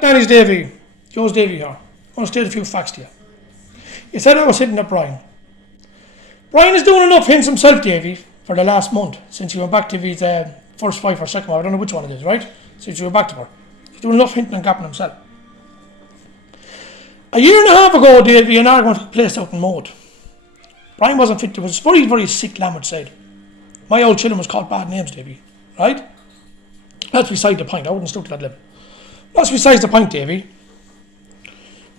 Danny's Davie. Joe's Davie here. I'm going to state a few facts to you. You said I was hitting at Brian. Brian is doing enough hints himself, Davie, for the last month, since he went back to his first wife or second wife. I don't know which one it is, right? Since he went back to her. He's doing enough hinting and gapping himself. A year and a half ago, Davie, an argument took place out in Mode. Brian wasn't fit. It was very, very sick, Lamb side. My old children was called bad names, Davie, right? That's beside the point. I wouldn't stuck to that level. That's besides the point, Davie.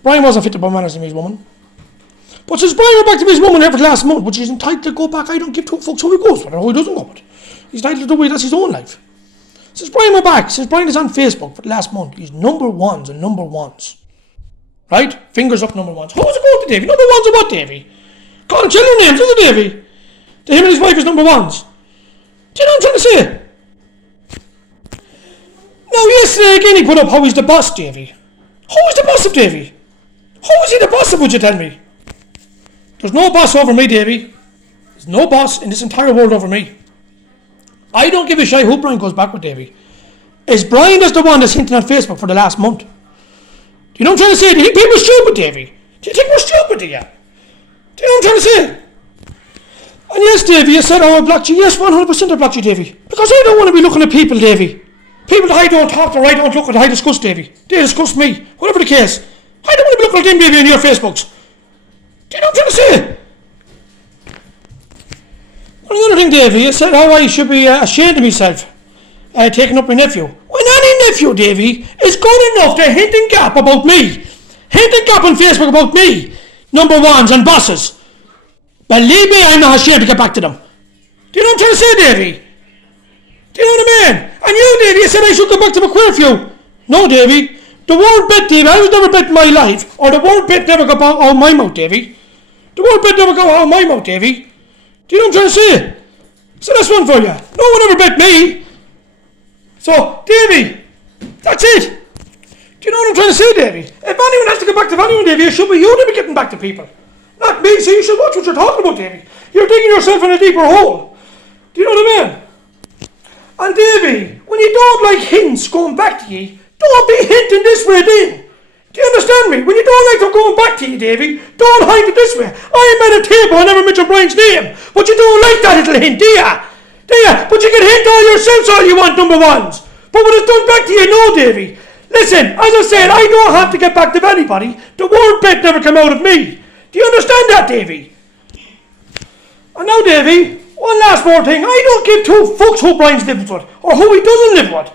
Brian wasn't fit to be managing his woman. But since Brian went back to his woman every last month, which he's entitled to go back, I don't give two fucks who he goes with or who he doesn't go with. He's entitled to do it, that's his own life. Since Brian went back, since Brian is on Facebook for the last month, he's number ones and number ones. Right? Fingers up number ones. How's it going to Davie? Number ones or what, Davie? Call him children names, isn't it, Davie? To him and his wife is number ones. Do you know what I'm trying to say? Now, yesterday again he put up how he's the boss, Davie. How is the boss of Davie? How is he the boss of, would you tell me? There's no boss over me, Davie. There's no boss in this entire world over me. I don't give a shit who Brian goes back with, Davie. Is Brian just the one that's hinting on Facebook for the last month? Do you know what I'm trying to say? Do you think people are stupid, Davie? Do you think we're stupid, do you? Do you know what I'm trying to say? And yes, Davie, you said I would block you. Yes, 100% I blocked you, Davie. Because I don't want to be looking at people, Davie. People that I don't talk to or I don't look at, I discuss, Davie. They discuss me. Whatever the case. I don't want to be looking at them, Davie, on your Facebooks. Do you know what I'm trying to say? Another thing, Davie, you said how I should be ashamed of myself taking up my nephew. When any nephew, Davie, is good enough to hint and gap about me, hint and gap on Facebook about me, number ones and bosses, believe me, I'm not ashamed to get back to them. Do you know what I'm trying to say, Davie? Do you know what I mean? And you, Davie, you said I should go back to McQuairview. No, Davie. The word bet, Davie, I was never bet in my life, or the word bet never got out of my mouth, Davie. The word bet never got out of my mouth, Davie. Do you know what I'm trying to say? So that's one for you. No one ever bet me. So, Davie, that's it. Do you know what I'm trying to say, Davie? If anyone has to get back to anyone, Davie, it should be you to be getting back to people. Not me, so you should watch what you're talking about, Davie. You're digging yourself in a deeper hole. Do you know what I mean? And Davie, when you don't like hints going back to you, don't be hinting this way then. Do you understand me? When you don't like them going back to you, Davie, don't hide it this way. I am at a table, I never mention Brian's name, but you don't like that little hint, do you? Do you? But you can hint all yourselves all you want, number ones. But when it's done back to you, no, Davie. Listen, as I said, I don't have to get back to anybody. The word bet never came out of me. Do you understand that, Davie? And now, Davie, one last more thing. I don't give two fucks who Brian's living with, or who he doesn't live with.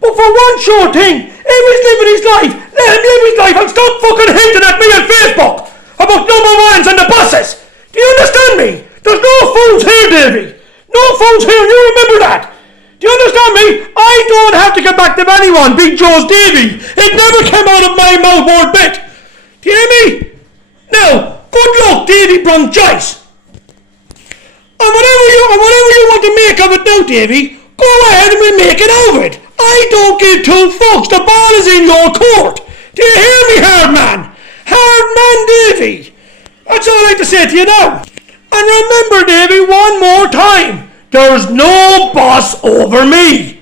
But for one short thing, if he's living his life, let him live his life and stop fucking hinting at me on Facebook about number ones and the bosses. Do you understand me? There's no phones here, Davie. No phones here, and you remember that. Do you understand me? I don't have to get back to anyone, Big Joe's Davie. It never came out of my mouth word bit. Do you hear me? Now, good luck, Davie from Joyce. And whatever you want to make of it now, Davie, go ahead and we'll make it of it. I don't give two fucks. The ball is in your court. Do you hear me, hard man? Hard man, Davie. That's all I like to say to you now. And remember, Davie, one more time. There's no boss over me.